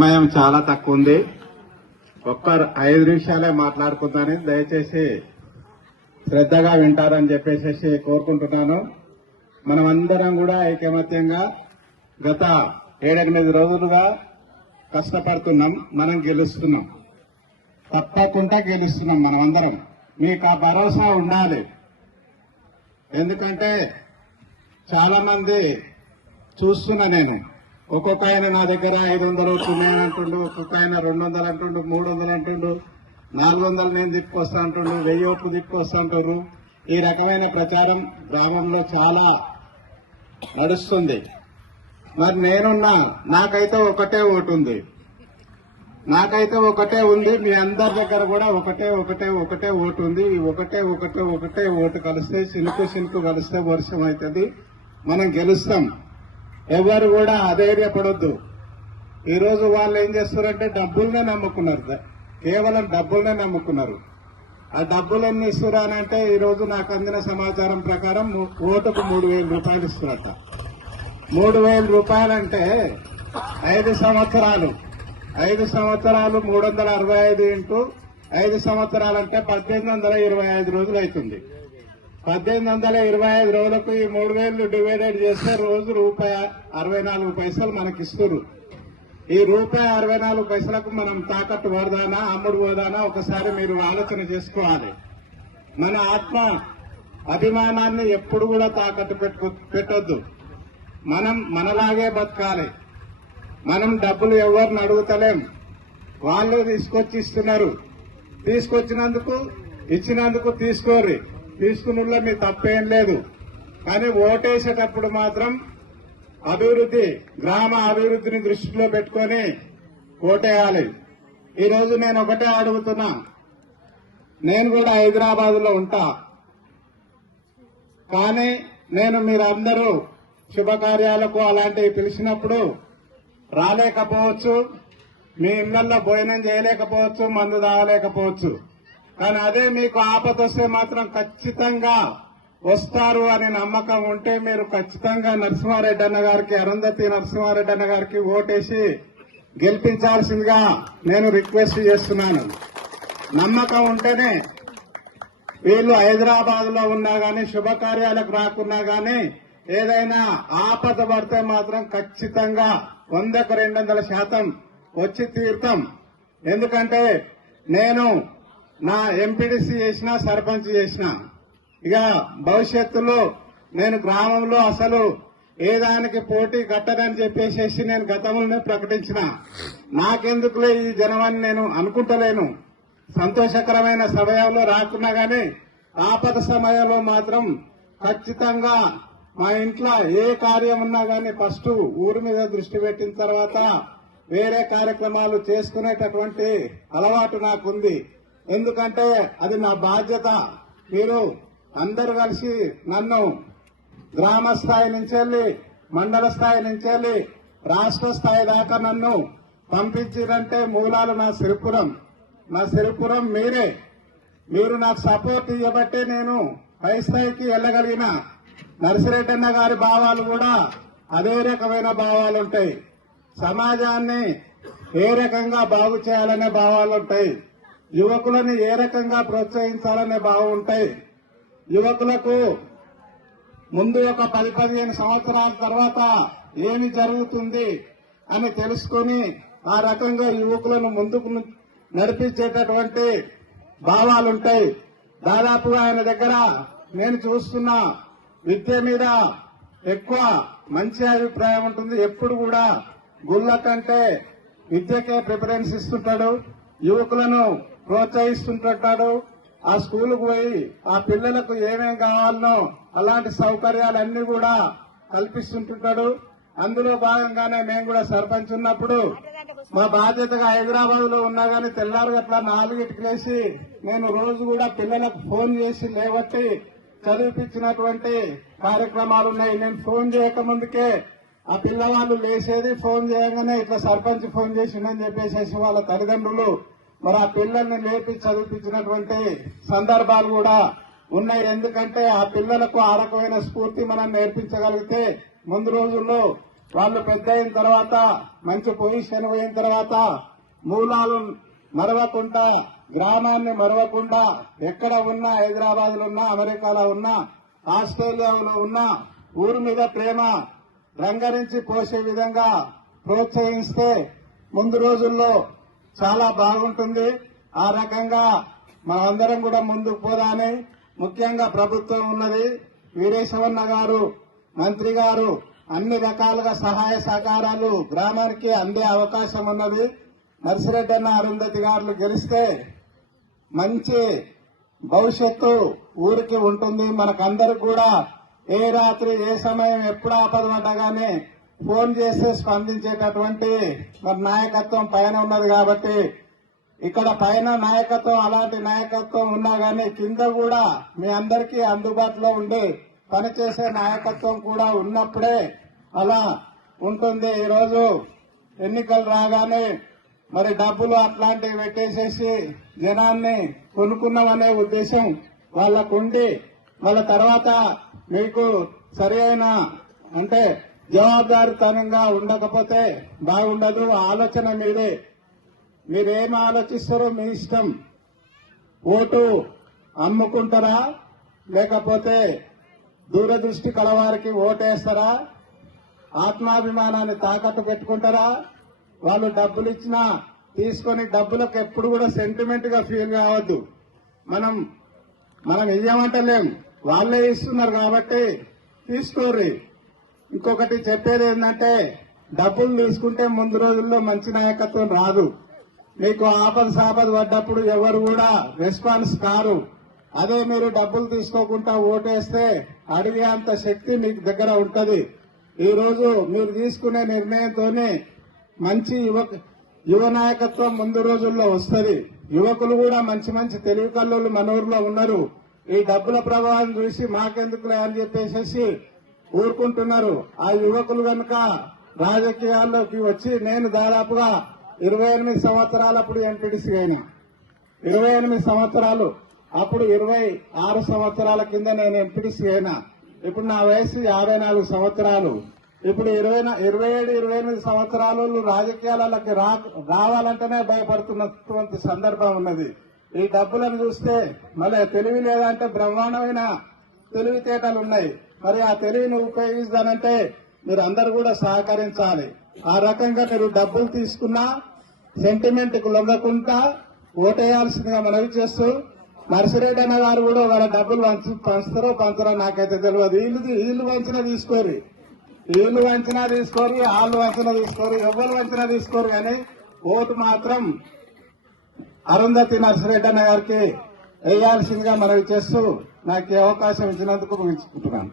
సమయం చాలా తక్కువ ఉంది. ఒక్క ఐదు నిమిషాలే మాట్లాడుకుందాని దయచేసి శ్రద్ధగా వింటారని చెప్పేసి కోరుకుంటున్నాను. మనమందరం కూడా ఐకమత్యంగా గత ఏడెనిమిది రోజులుగా కష్టపడుతున్నాం మనం గెలుస్తున్నాం. తప్పకుండా గెలుస్తున్నాం మనం అందరం మీకు ఆ భరోసా ఉండాలి. ఎందుకంటే చాలా మంది చూస్తున్నా నేను. ఒక్కొక్క ఆయన నా దగ్గర ఐదు వందలు తొమ్మిది అంటుండు ఒక్కొక్క ఆయన రెండు వందలు అంటుండు మూడు వందలు అంటుండు నాలుగు వందలు నేను తిప్పుకొస్తా అంటుండు వెయ్యి ఓట్లు తిప్పుకొస్తా అంటారు ఈ రకమైన ప్రచారం గ్రామంలో చాలా నడుస్తుంది. మరి నేనున్నా నాకైతే ఒకటే ఓటు ఉంది. నాకైతే ఒకటే ఉంది మీ అందరి దగ్గర కూడా ఒకటే ఒకటే ఒకటే ఓటు ఉంది. ఈ ఒకటే ఒకటే ఒకటే ఓటు కలిస్తే సినుకు సినుకు కలిస్తే వర్షం అవుతుంది. మనం గెలుస్తాం. ఎవరు కూడా అధైర్యపడొద్దు. ఈరోజు వాళ్ళు ఏం చేస్తారంటే డబ్బులనే నమ్ముకున్నారు కేవలం డబ్బులనే నమ్ముకున్నారు. ఆ డబ్బులు ఎన్ని ఇస్తురా అని అంటే ఈరోజు నాకు అందిన సమాచారం ప్రకారం ఓటుకు మూడు వేల రూపాయలు ఇస్తున్నారట. మూడు వేల రూపాయలంటే ఐదు సంవత్సరాలు. ఐదు సంవత్సరాలు మూడు వందల అరవై ఐదు ఇంటూ ఐదు సంవత్సరాలంటే పద్దెనిమిది వందల ఇరవై ఐదు రోజులు అవుతుంది పద్దెనిమిది వందల ఇరవై ఐదు రోజులకు ఈ మూడు వేలు డివైడెడ్ చేస్తే రోజు రూపాయి అరవై నాలుగు పైసలు మనకి ఇస్తారు ఈ రూపాయి అరవై నాలుగు పైసలకు మనం తాకట్టు పడదానా అమ్ముడు పోదానా ఒకసారి మీరు ఆలోచన చేసుకోవాలి. మన ఆత్మ అభిమానాన్ని ఎప్పుడు కూడా తాకట్టు పెట్టు పెట్టొద్దు. మనం మనలాగే బతకాలి. మనం డబ్బులు ఎవరిని అడుగుతలేం. వాళ్ళు తీసుకొచ్చి ఇస్తున్నారు. తీసుకొచ్చినందుకు ఇచ్చినందుకు తీసుకోరి తీసుకున్నలో మీ తప్పేం లేదు. కానీ ఓటేసేటప్పుడు మాత్రం అభివృద్ధి గ్రామ అభివృద్ధిని దృష్టిలో పెట్టుకొని ఓటేయాలి. ఈరోజు నేను ఒకటే అడుగుతున్నా. నేను కూడా హైదరాబాద్లో ఉంటా. కానీ నేను మీరందరూ శుభకార్యాలకు అలాంటివి పిలిచినప్పుడు రాలేకపోవచ్చు. మీ ఇళ్ళలో భోజనం చేయలేకపోవచ్చు మందు తాగలేకపోవచ్చు. కానీ అదే మీకు ఆపద వస్తే మాత్రం ఖచ్చితంగా వస్తారు అనే నమ్మకం ఉంటే మీరు ఖచ్చితంగా నరసింహారెడ్డి అన్న గారికి అరుంధతి నరసింహారెడ్డి అన్న గారికి ఓటేసి గెలిపించాల్సిందిగా నేను రిక్వెస్ట్ చేస్తున్నాను. నమ్మకం ఉంటేనే వీళ్ళు హైదరాబాద్లో ఉన్నా గానీ శుభకార్యాలకు రాకున్నా గానీ ఏదైనా ఆపద పడితే మాత్రం ఖచ్చితంగా వందకు రెండు వందల శాతం వచ్చి తీర్థం ఎందుకంటే నేను నా ఎంపీడీసీ చేసిన సర్పంచ్ చేసిన ఇక భవిష్యత్తులో నేను గ్రామంలో అసలు ఏ దానికి పోటీ కట్టదని చెప్పేసేసి నేను గతంలోనే ప్రకటించిన. నాకెందుకులే ఈ జనమని నేను అనుకుంటలేను. సంతోషకరమైన సమయంలో రాకున్నా గానీ ఆపద సమయంలో మాత్రం ఖచ్చితంగా మా ఇంట్లో ఏ కార్యం ఉన్నా గానీ ఫస్ట్ ఊరి మీద దృష్టి పెట్టిన తర్వాత వేరే కార్యక్రమాలు చేసుకునేటటువంటి అలవాటు నాకుంది. ఎందుకంటే అది నా బాధ్యత. మీరు అందరు కలిసి నన్ను గ్రామ స్థాయి నుంచి వెళ్ళి మండల స్థాయి నుంచి వెళ్ళి రాష్ట్ర స్థాయి దాకా నన్ను పంపించిరంటే మూలాలు నా సిరిపురం. నా సిరిపురం మీరే. మీరు నాకు సపోర్ట్ ఇవ్వబట్టే నేను పై స్థాయికి వెళ్ళగలిగిన నర్సిరెడ్డన్న గారి భావాలు కూడా అదే రకమైన భావాలు ఉంటాయి. సమాజాన్ని ఏ రకంగా బాగు చేయాలనే భావాలు ఉంటాయి. యువకులని ఏ రకంగా ప్రోత్సహించాలనే భావం ఉంటాయి యువకులకు ముందు ఒక పది పదిహేను సంవత్సరాల తర్వాత ఏమి జరుగుతుంది అని తెలుసుకుని ఆ రకంగా యువకులను ముందుకు నడిపించేటటువంటి భావాలుంటాయి. దాదాపుగా ఆయన దగ్గర నేను చూస్తున్న విద్య మీద ఎక్కువ మంచి అభిప్రాయం ఉంటుంది. ఎప్పుడు కూడా గుళ్ళ కంటే విద్యకే ప్రిఫరెన్స్ ఇస్తుంటాడు. యువకులను ప్రోత్సహిస్తుంటాడు. ఆ స్కూలుకు పోయి ఆ పిల్లలకు ఏమేం కావాలనో అలాంటి సౌకర్యాలన్నీ కూడా కల్పిస్తుంటుంటాడు. అందులో భాగంగానే మేము కూడా సర్పంచ్ ఉన్నప్పుడు మా బాధ్యతగా హైదరాబాద్లో ఉన్నా గానీ తెల్లారు గట్ల నాలుగిటికి లేచి నేను రోజు కూడా పిల్లలకు ఫోన్ చేసి లేవట్టి చదివిపించినటువంటి కార్యక్రమాలు ఉన్నాయి. నేను ఫోన్ చేయక ముందుకే ఆ పిల్లవాళ్ళు లేచేది ఫోన్ చేయగానే ఇట్లా సర్పంచ్ ఫోన్ చేసిండని చెప్పేసి వాళ్ళ తల్లిదండ్రులు మరి ఆ పిల్లల్ని లేపి చదివించినటువంటి సందర్భాలు కూడా ఉన్నాయి. ఎందుకంటే ఆ పిల్లలకు ఆ రకమైన స్ఫూర్తి మనం నేర్పించగలిగితే ముందు రోజుల్లో వాళ్ళు పెద్ద అయిన తర్వాత మంచి పొజిషన్ పోయిన తర్వాత మూలాలు మరవకుండా గ్రామాన్ని మరవకుండా ఎక్కడ ఉన్నా హైదరాబాద్లో ఉన్నా అమెరికాలో ఉన్నా ఆస్ట్రేలియాలో ఉన్నా ఊరి మీద ప్రేమ రంగరించి పోసే విధంగా ప్రోత్సహిస్తే ముందు రోజుల్లో చాలా బాగుంటుంది. ఆ రకంగా మనందరం కూడా ముందుకు పోదాని ముఖ్యంగా ప్రభుత్వం ఉన్నది. వీరేశవన్న గారు మంత్రి గారు అన్ని రకాలుగా సహాయ సహకారాలు గ్రామానికి అందే అవకాశం ఉన్నది. నర్సిరెడ్డి అన్న అరుంధతి గారు గెలిస్తే మంచి భవిష్యత్తు ఊరికి ఉంటుంది. మనకందరికి కూడా ఏ రాత్రి ఏ సమయం ఎప్పుడు ఆపదపడ్డా గానీ ఫోన్ చేస్తే స్పందించేటటువంటి మరి నాయకత్వం పైన ఉన్నది కాబట్టి ఇక్కడ పైన నాయకత్వం అలాంటి నాయకత్వం ఉన్నా గానీ కింద కూడా మీ అందరికీ అందుబాటులో ఉండి పనిచేసే నాయకత్వం కూడా ఉన్నప్పుడే అలా ఉంటుంది. ఈరోజు ఎన్నికలు రాగానే మరి డబ్బులు అట్లాంటివి పెట్టేసేసి జనాన్ని కొనుక్కున్నామనే ఉద్దేశం వాళ్ళకుండి వాళ్ళ తర్వాత మీకు సరి అంటే జవాబుదారితనంగా ఉండకపోతే బాగుండదు. ఆలోచన మీదే. మీరేం ఆలోచిస్తారో మీ ఇష్టం. ఓటు అమ్ముకుంటారా? లేకపోతే దూరదృష్టి కలవారికి ఓటేస్తారా? ఆత్మాభిమానాన్ని తాకట్టు పెట్టుకుంటారా? వాళ్ళు డబ్బులు ఇచ్చినా తీసుకొని డబ్బులకు ఎప్పుడు కూడా సెంటిమెంట్గా ఫీల్ కావద్దు. మనం మనం ఇయ్యమంటలేం. వాళ్ళే ఇస్తున్నారు కాబట్టి తీసుకోర్రి. ఇంకొకటి చెప్పేది ఏంటంటే డబ్బులు తీసుకుంటే ముందు రోజుల్లో మంచి నాయకత్వం రాదు. మీకు ఆపద సాపద పడ్డప్పుడు ఎవరు కూడా రెస్పాన్స్ కారు. అదే మీరు డబ్బులు తీసుకోకుండా ఓటేస్తే అడిగే అంత శక్తి మీకు దగ్గర ఉంటది. ఈ రోజు మీరు తీసుకునే నిర్ణయంతోనే మంచి యువ యువ నాయకత్వం ముందు రోజుల్లో వస్తుంది. యువకులు కూడా మంచి మంచి తెలివి కల్లోళ్ళు మన ఊర్లో ఉన్నారు. ఈ డబ్బుల ప్రభావం చూసి మాకెందుకులే అని చెప్పేసి ఊరుకుంటున్నారు. ఆ యువకులు కనుక రాజకీయాల్లోకి వచ్చి నేను దాదాపుగా ఇరవై ఎనిమిది సంవత్సరాలప్పుడు ఎంపీటీసీ అయినా. ఇరవై ఎనిమిది సంవత్సరాలు. అప్పుడు ఇరవై ఆరు సంవత్సరాల కింద నేను ఎంపీటీసీ అయినా. ఇప్పుడు నా వయసు యాభై నాలుగు సంవత్సరాలు. ఇప్పుడు ఇరవై ఇరవై ఏడు ఇరవై ఎనిమిది సంవత్సరాలు రాజకీయాలకి రా రావాలంటేనే భయపడుతున్నటువంటి సందర్భం ఉన్నది. ఈ డబ్బులను చూస్తే మళ్ళీ తెలివి లేదంటే బ్రహ్మాండమైన తెలివితేటలు ఉన్నాయి. మరి ఆ తెలివిని ఉపయోగిస్తానంటే మీరు అందరు కూడా సహకరించాలి. ఆ రకంగా మీరు డబ్బులు తీసుకున్నా సెంటిమెంట్కు లొంగకుండా ఓటేయాల్సిందిగా మనవి చేస్తూ నర్సిరెడ్డి అన్న గారు కూడా వాళ్ళ డబ్బులు పంచు పంచుతారో పంచరో నాకైతే తెలియదు. వీళ్ళు వీళ్ళు వంచినా తీసుకోరు. వీళ్ళు వంచినా తీసుకోరు వాళ్ళు వంచినా తీసుకోరు ఎవరు వంచినా తీసుకోరు కానీ ఓటు మాత్రం అరుంధతి నర్సిరెడ్డి అన్న గారికి వేయాల్సిందిగా మనవి చేస్తూ నాకు అవకాశం ఇచ్చినందుకు ముగించుకుంటున్నాను.